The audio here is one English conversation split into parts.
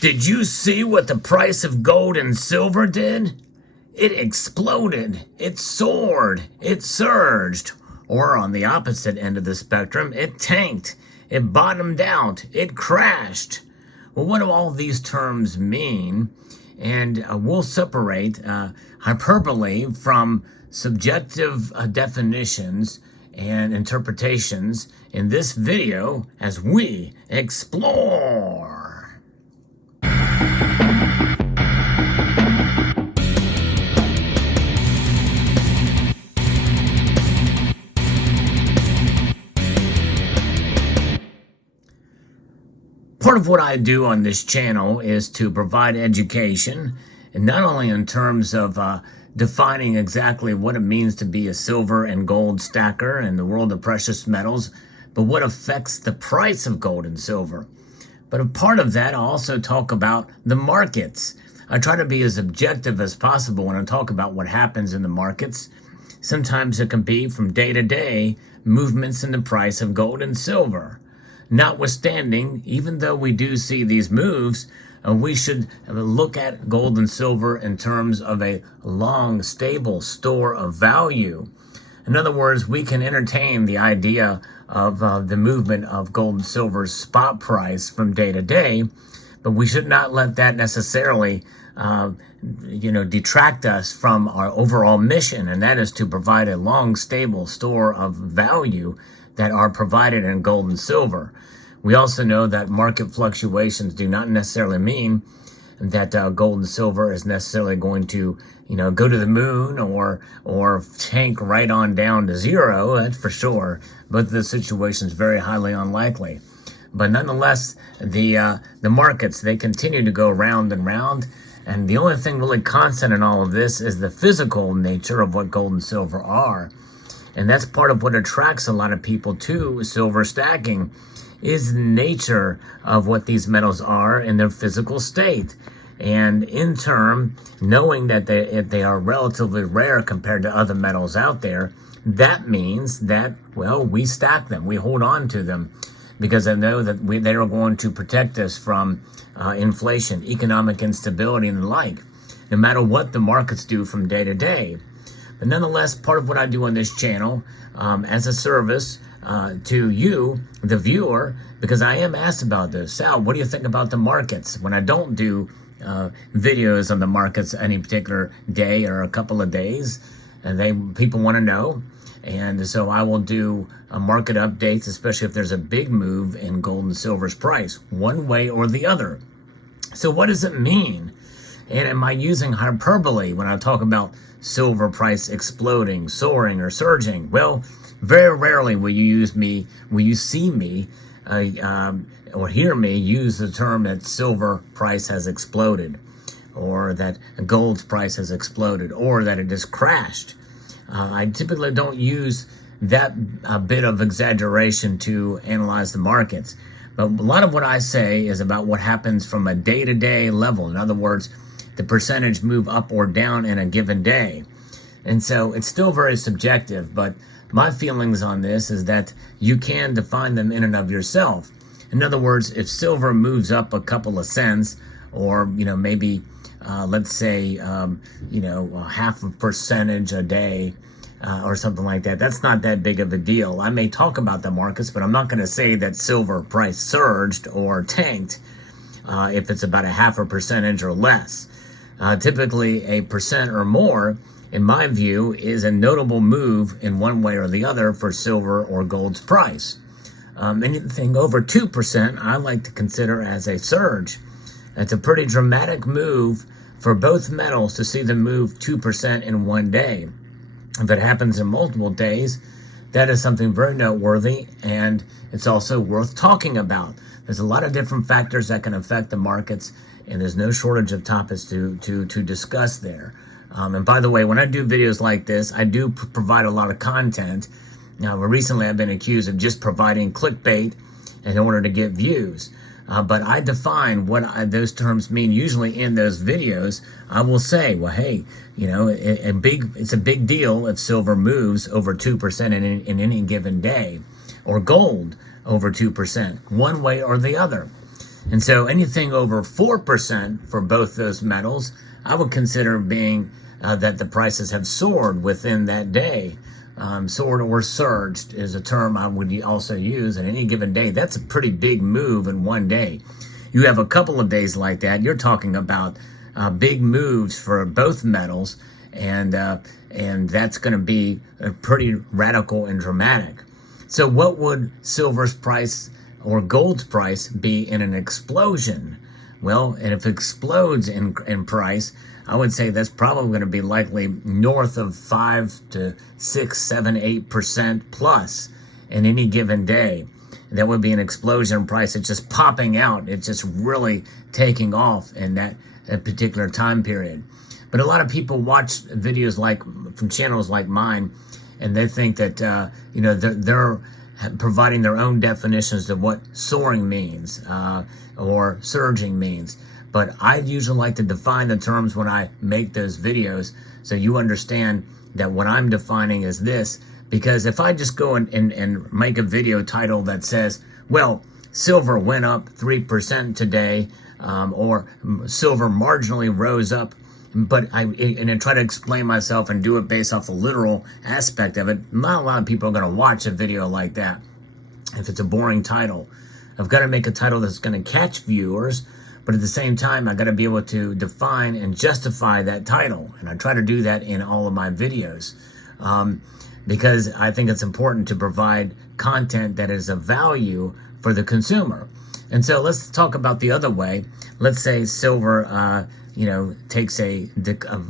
Did you see what the price of gold and silver did? It exploded, it soared, it surged. Or on the opposite end of the spectrum, it tanked, it bottomed out, it crashed. Well, what do all these terms mean? And we'll separate hyperbole from subjective definitions and interpretations in this video as we explore. Part of what I do on this channel is to provide education, and not only in terms of defining exactly what it means to be a silver and gold stacker in the world of precious metals, but what affects the price of gold and silver. But a part of that, I also talk about the markets. I try to be as objective as possible when I talk about what happens in the markets. Sometimes it can be from day to day movements in the price of gold and silver. Notwithstanding, even though we do see these moves, we should look at gold and silver in terms of a long, stable store of value. In other words, we can entertain the idea of the movement of gold and silver's spot price from day to day, but we should not let that necessarily detract us from our overall mission, and that is to provide a long, stable store of value that are provided in gold and silver. We also know that market fluctuations do not necessarily mean that gold and silver is necessarily going to, go to the moon or tank right on down to zero. That's for sure. But the situation is very highly unlikely. But nonetheless, the markets, they continue to go round and round. And the only thing really constant in all of this is the physical nature of what gold and silver are. And that's part of what attracts a lot of people to silver stacking, is the nature of what these metals are in their physical state. And in turn, knowing that they are relatively rare compared to other metals out there, that means that, well, we stack them, we hold on to them, because I know that they are going to protect us from inflation, economic instability, and the like, no matter what the markets do from day to day. But nonetheless, part of what I do on this channel as a service to you, the viewer, because I am asked about this. Sal, what do you think about the markets? When I don't do videos on the markets any particular day or a couple of days, and people want to know. And so I will do market updates, especially if there's a big move in gold and silver's price, one way or the other. So what does it mean? And am I using hyperbole when I talk about silver price exploding, soaring, or surging? Well, very rarely will you see me or hear me use the term that silver price has exploded, or that gold's price has exploded, or that it has crashed. I typically don't use that bit of exaggeration to analyze the markets. But a lot of what I say is about what happens from a day-to-day level. In other words, the percentage move up or down in a given day. And so it's still very subjective, but my feelings on this is that you can define them in and of yourself. In other words, if silver moves up a couple of cents, or, maybe, let's say, half a percentage a day, or something like that, that's not that big of a deal. I may talk about the markets, but I'm not going to say that silver price surged or tanked if it's about a half a percentage or less. Typically, a percent or more, in my view, is a notable move in one way or the other for silver or gold's price. Anything over 2%, I like to consider as a surge. It's a pretty dramatic move for both metals to see them move 2% in one day. If it happens in multiple days, that is something very noteworthy, and it's also worth talking about. There's a lot of different factors that can affect the markets, and there's no shortage of topics to discuss there. And by the way, when I do videos like this, I do provide a lot of content. Now, recently I've been accused of just providing clickbait in order to get views. But I define what those terms mean usually in those videos. I will say, well, hey, it's a big deal if silver moves over 2% in any given day, or gold over 2%, one way or the other. And so anything over 4% for both those metals, I would consider being that the prices have soared within that day. Soared or surged is a term I would also use in any given day. That's a pretty big move in one day. You have a couple of days like that, you're talking about big moves for both metals, and that's going to be pretty radical and dramatic. So what would silver's price or gold's price be in an explosion? Well, and if it explodes in price, I would say that's probably going to be likely north of 5 to 6, 7, 8% plus in any given day. That would be an explosion in price. It's just popping out. It's just really taking off in that particular time period. But a lot of people watch videos like from channels like mine, and they think that they're providing their own definitions of what soaring means or surging means. But I usually like to define the terms when I make those videos, so you understand that what I'm defining is this. Because if I just go and make a video title that says, well, silver went up 3% today, or silver marginally rose up, but I try to explain myself and do it based off the literal aspect of it, not a lot of people are going to watch a video like that if it's a boring title. I've got to make a title that's going to catch viewers, but at the same time, I got to be able to define and justify that title. And I try to do that in all of my videos. Because I think it's important to provide content that is of value for the consumer. And so let's talk about the other way. Let's say silver, takes a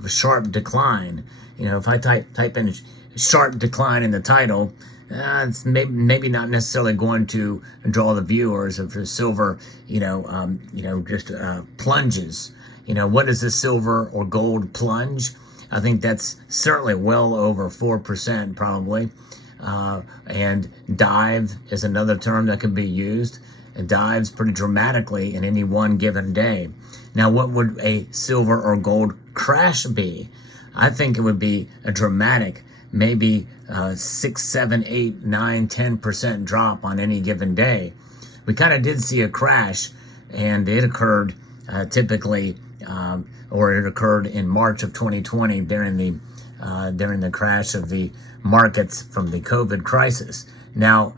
sharp decline. If I type in sharp decline in the title, it's maybe not necessarily going to draw the viewers. If silver, just plunges. What is a silver or gold plunge? I think that's certainly well over 4% probably. And dive is another term that can be used. It dives pretty dramatically in any one given day. Now, what would a silver or gold crash be? I think it would be a dramatic, maybe 6, 7, 8, 9, 10% drop on any given day. We kind of did see a crash, and it occurred typically or it occurred in March of 2020 during the crash of the markets from the COVID crisis. Now,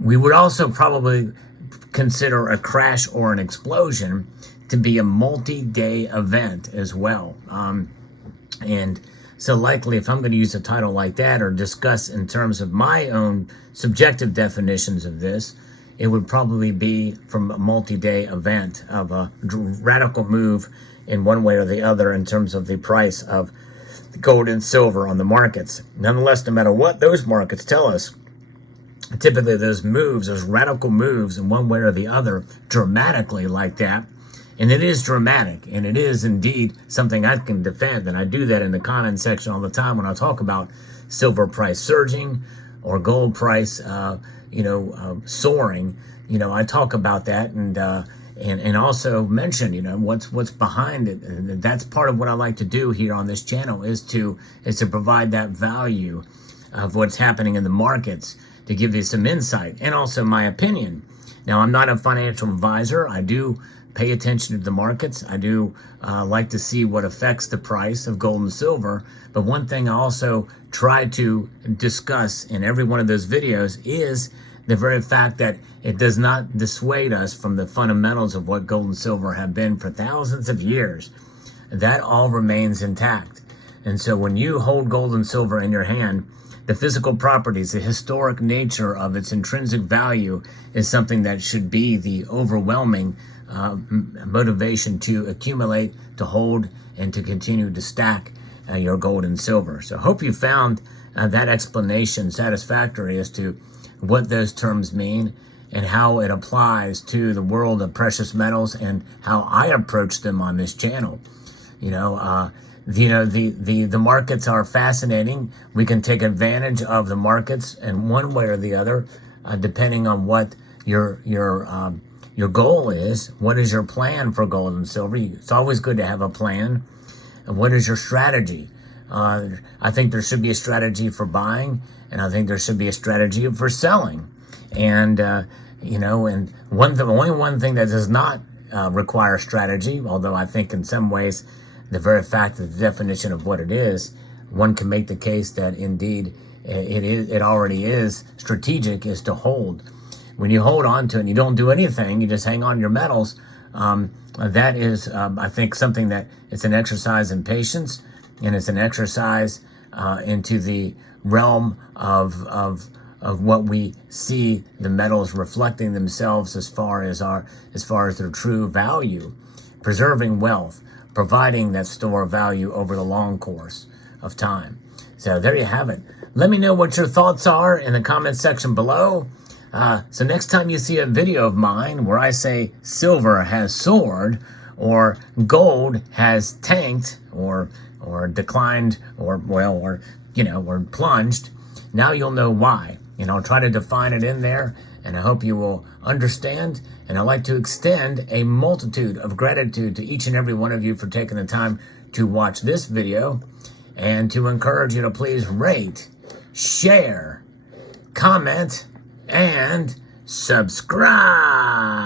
we would also probably consider a crash or an explosion to be a multi-day event as well. And so likely, if I'm going to use a title like that or discuss in terms of my own subjective definitions of this, it would probably be from a multi-day event of a radical move in one way or the other in terms of the price of gold and silver on the markets. Nonetheless, no matter what those markets tell us, typically those moves, those radical moves in one way or the other, dramatically like that, and it is dramatic, and it is indeed something I can defend, and I do that in the comment section all the time when I talk about silver price surging or gold price, soaring. I talk about that and also mention, what's behind it. And that's part of what I like to do here on this channel is to provide that value of what's happening in the markets, to give you some insight and also my opinion. Now, I'm not a financial advisor. I do pay attention to the markets. I do like to see what affects the price of gold and silver. But one thing I also try to discuss in every one of those videos is the very fact that it does not dissuade us from the fundamentals of what gold and silver have been for thousands of years. That all remains intact. And so when you hold gold and silver in your hand, the physical properties, the historic nature of its intrinsic value is something that should be the overwhelming motivation to accumulate, to hold, and to continue to stack your gold and silver. So I hope you found that explanation satisfactory as to what those terms mean and how it applies to the world of precious metals and how I approach them on this channel. The markets are fascinating. We can take advantage of the markets in one way or the other, depending on what your goal is. What is your plan for gold and silver? It's always good to have a plan. And what is your strategy? I think there should be a strategy for buying, and I think there should be a strategy for selling. And And only one thing that does not require strategy, although I think in some ways the very fact of the definition of what it is, one can make the case that indeed it already is strategic, is to hold. When you hold on to it and you don't do anything, you just hang on to your metals, that is, I think, something that it's an exercise in patience, and it's an exercise into the realm of what we see the metals reflecting themselves as far as their true value, preserving wealth, providing that store of value over the long course of time. So there you have it. Let me know what your thoughts are in the comment section below. So next time you see a video of mine where I say silver has soared or gold has tanked or declined or plunged, now you'll know why. I'll try to define it in there, and I hope you will understand. And I'd like to extend a multitude of gratitude to each and every one of you for taking the time to watch this video, and to encourage you to please rate, share, comment, and subscribe.